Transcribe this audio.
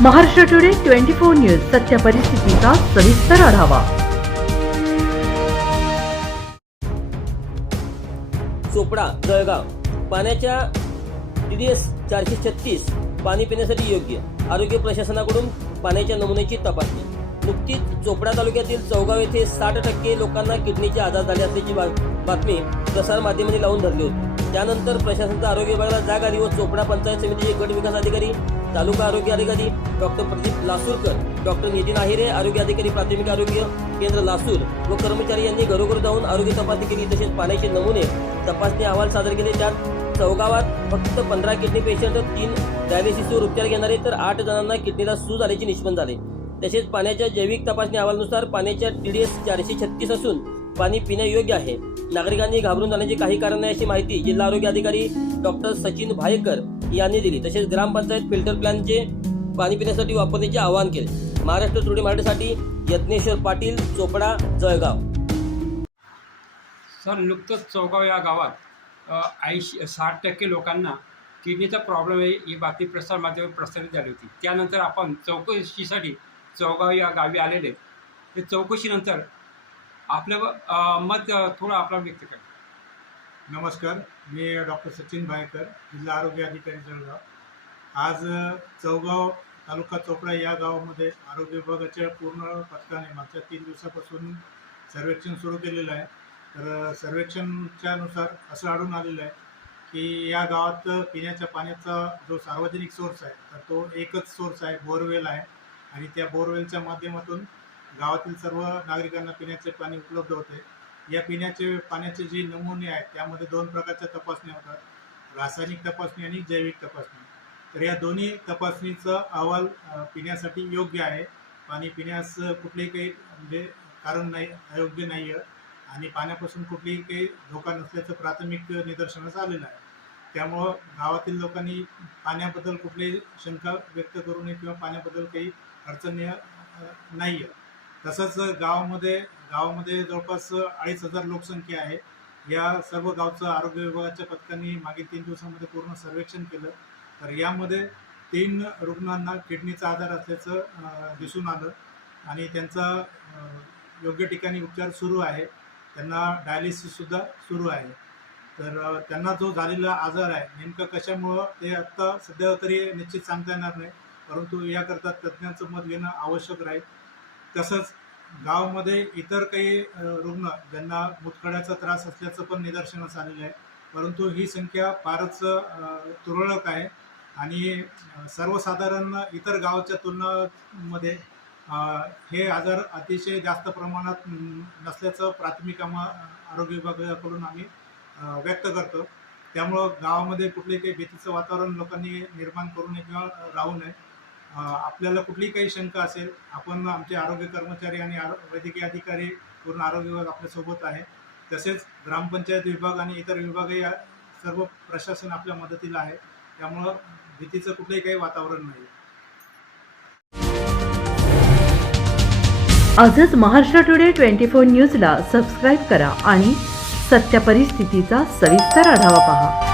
Maharashtra today twenty four news सत्य परिस्थितीचा सविस्तर आढावा. चोपडा जळगाव. पाण्याच्या डीडीएस डी एस चारशे छत्तीस. पाणी पिण्यासाठी योग्य. आरोग्य प्रशासनाकडून पाण्याच्या नमुन्याची तपासणी. नुकतीच चोपडा तालुक्यातील चौगाव येथे साठ टक्के लोकांना किडनीचे आजार झाले असल्याची बा- बातमी प्रसारमाध्यमांनी लावून धरली होती. त्यानंतर प्रशासनाचा आरोग्य विभागाला जाग आली व चोपडा पंचायत समितीचे गट विकास अधिकारी तालुका आरोग्य अधिकारी डॉक्टर प्रदीप लासूरकर डॉक्टर नितीन आहिरे आरोग्य अधिकारी प्राथमिक आरोग्य केंद्र लासूर व कर्मचारी यांनी घरोघर जाऊन आरोग्य तपासणी केली तसेच पाण्याचे नमुने तपासणी अहवाल सादर केले. त्यात चौगावात फक्त पंधरा किडनी पेशंट तीन डायलिसिसवर उपचार घेणारे तर आठ जणांना किडनीला सूज आल्याचे निष्पन्न झाले. तसेच पाण्याच्या जैविक तपासणी अहवालानुसार पाण्याच्या डी डी एस चारशे छत्तीस असून पाणी पिण्यायोग्य आहे. नागरिकांनी घाबरून जाण्याचे काही कारण नाही अशी माहिती जिल्हा आरोग्य अधिकारी डॉक्टर सचिन भायकर यांनी दिली. तसेच ग्रामपंचायत फिल्टर प्लॅनचे पाणी पिण्यासाठी वापरण्याचे आवाहन केले. महाराष्ट्र टुडे मराठीसाठी यज्ञेश्वर पाटील चोपडा जळगाव. सर नुकतंच चौगाव या गावात ऐंशी साठ टक्के लोकांना किडनीचा प्रॉब्लेम आहे ही बातमी प्रसारमाध्यमात प्रसारित झाली होती. त्यानंतर आपण चौकशीसाठी चौगाव या गावी आलेले. ते चौकशीनंतर आपल्या मत थोडं आपला व्यक्त करा. नमस्कार मी डॉक्टर सचिन भायकर जिल्हा आरोग्य अधिकारी जळगाव. आज चौगाव तालुका चोपडा या गावामध्ये आरोग्य विभागाच्या पूर्ण पथकाने मागच्या तीन दिवसापासून सर्वेक्षण सुरू केलेलं आहे. तर सर्वेक्षणच्यानुसार असं आढळून आलेलं आहे की या गावात पिण्याच्या पाण्याचा जो सार्वजनिक सोर्स आहे तर तो एकच सोर्स आहे बोरवेल आहे. आणि त्या बोरवेलच्या माध्यमातून गावातील सर्व नागरिकांना पिण्याचे पाणी उपलब्ध होते. या पिण्याचे पाण्याचे जे नमुने आहेत त्यामध्ये दोन प्रकारच्या तपासण्या होतात. रासायनिक तपासणी आणि जैविक तपासणी. तर या दोन्ही तपासणीचा अहवाल पिण्यासाठी योग्य आहे. पाणी पिण्यास कुठलेही काही म्हणजे कारण नाही अयोग्य नाही आहे आणि पाण्यापासून कुठलीही काही धोका नसल्याचं प्राथमिक निदर्शनास आलेलं आहे. त्यामुळं गावातील लोकांनी पाण्याबद्दल कुठलीही शंका व्यक्त करू नये किंवा पाण्याबद्दल काही अडचणी नाही आहे तसंच गावामध्ये गावामध्ये जवळपास अडीच हजार लोकसंख्या आहे. या सर्व गावचं आरोग्य विभागाच्या पथकांनी मागील तीन दिवसामध्ये पूर्ण सर्वेक्षण केलं. तर यामध्ये तीन रुग्णांना किडनीचा आजार असल्याचं दिसून आलं आणि त्यांचा योग्य ठिकाणी उपचार सुरू आहे. त्यांना डायलिसिससुद्धा सुरू आहे. तर त्यांना जो झालेला आजार आहे नेमकं कशामुळं ते आत्ता सध्या तरी निश्चित सांगता येणार नाही. परंतु याकरता तज्ज्ञांचं मत घेणं आवश्यक राहील. तसंच गावामध्ये इतर काही रुग्ण ज्यांना मुतखड्याचा त्रास असल्याचं पण निदर्शनास आलेलं आहे. परंतु ही संख्या फारच तुरळक आहे आणि सर्वसाधारण इतर गावाच्या तुलनामध्ये हे आजार अतिशय जास्त प्रमाणात नसल्याचं प्राथमिक आम्हा आरोग्य विभागाकडून आम्ही व्यक्त करतो. त्यामुळं गावामध्ये कुठले काही भीतीचं वातावरण लोकांनी निर्माण करू नये किंवा राहू नये. आपल्याला कुठलीही काही शंका असेल आपण आमचे आरोग्य कर्मचारी आणि आरो वैद्यकीय अधिकारी पूर्ण आरोग्य विभाग आपल्यासोबत आहे. तसेच ग्रामपंचायत विभाग आणि इतर विभागही सर्व प्रशासन आपल्या मदतीला आहे. त्यामुळं भीतीचं कुठलंही काही वातावरण नाही. आजच महाराष्ट्र टुडे ट्वेंटी फोर न्यूजला सबस्क्राईब करा आणि सत्य परिस्थितीचा सविस्तर आढावा पहा.